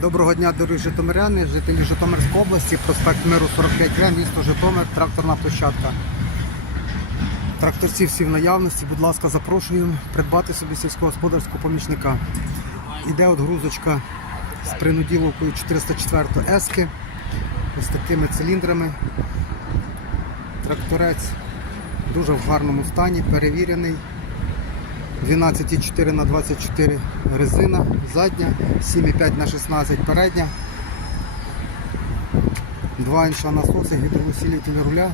Доброго дня, дорогі житомиряни, жителі Житомирської області, проспект Миру 45В, місто Житомир, тракторна площадка. Тракторці всі в наявності, будь ласка, запрошуємо придбати собі сільськогосподарського помічника. Іде от грузочка з принуділовкою 404 ески, ось такими циліндрами. Тракторець дуже в гарному стані, перевірений. 12,4 на 24 резина задня, 7,5 на 16 передня. Два інша насоси, гідроусилитель руля,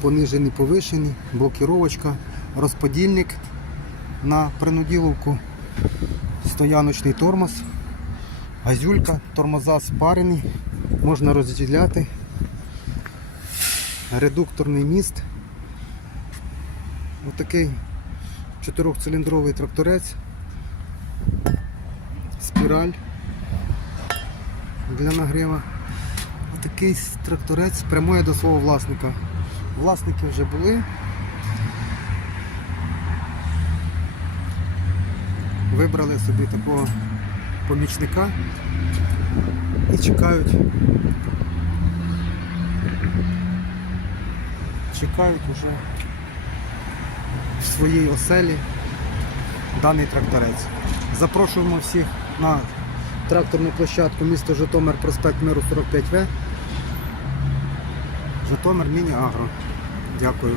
понижений, повишений, блокіровочка, розподільник на принуділовку, стояночний тормоз, газюлька, тормоза спарені, можна розділяти, редукторний міст. Отакий чотирьохциліндровий тракторець, спіраль для нагріва. Такий тракторець прямує до свого власника. Власники вже були. Вибрали собі такого помічника і чекають. Чекають уже в своїй оселі даний тракторець. Запрошуємо всіх на тракторну площадку місто Житомир, проспект Миру 45В. Житомир Міні Агро. Дякую.